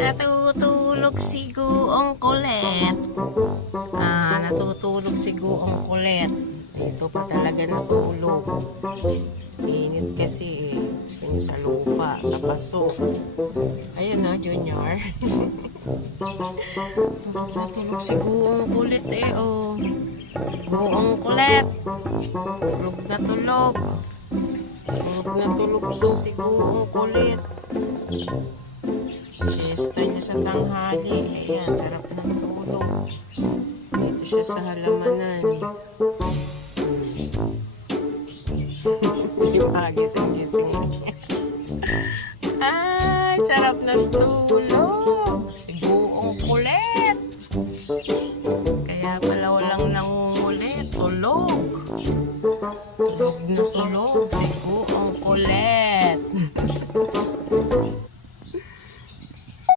Natutulog si Guong Kulit. Natutulog si Guong Kulit. Ito pa talaga natulog. Init kasi sa lupa, sa paso. Ayun na, Junior. Natulog si Guong Kulit oh. Guong Kulit. Tulog na tulog. Tulog na tulog daw si Guong Kulit. Siesta niya sa tanghali. Ayan, sarap ng tulog. Dito siya sa halamanan. Gising-gising. Ay, sarap ng tulog.